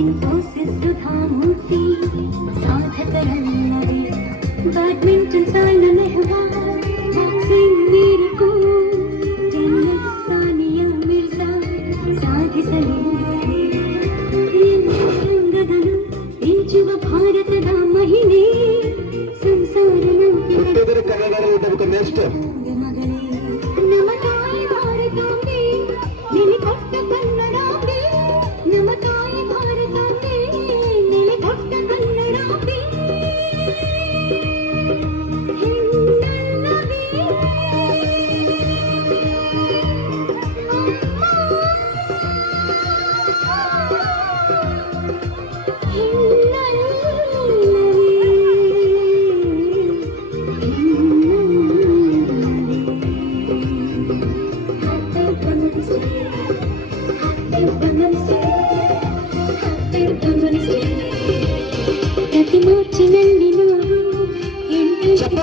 Infosys Sudha Murthy ಸಾಧಕರಲ್ಲವೇ badminton ಸಾಯ್ನಾ Nehwal boxing ಮೇರಿ Kom tennis Sania Mirza ಸಾಧಿಸಲಿಲ್ಲವೇ ಎಲ್ಲ ರಂಗದಲ್ಲೂ ಈಜುವ ಭಾರತದ ಮಹಿಳೆ ಸಂಸಾರ ಮಗಳೇ ನಮ್ಮ ತಾಯಿ ಭಾರತಾಂಬೆ ನೆಲೆ ಕೊಟ್ಟ ಕನ್ನಡಾಂಬೆ ನಮ್ಮ ತಾಯಿ ಭಾರತಾಂಬೆ ನೆಲೆ ಕೊಟ್ಟ ಕನ್ನಡಾಂಬೆ ಹೆಣ್ಣಲ್ಲವೇ ಪ್ರತಿ ಮಾರ್ಚಿನಲ್ಲಿ ನಾವು 8 ದಿನ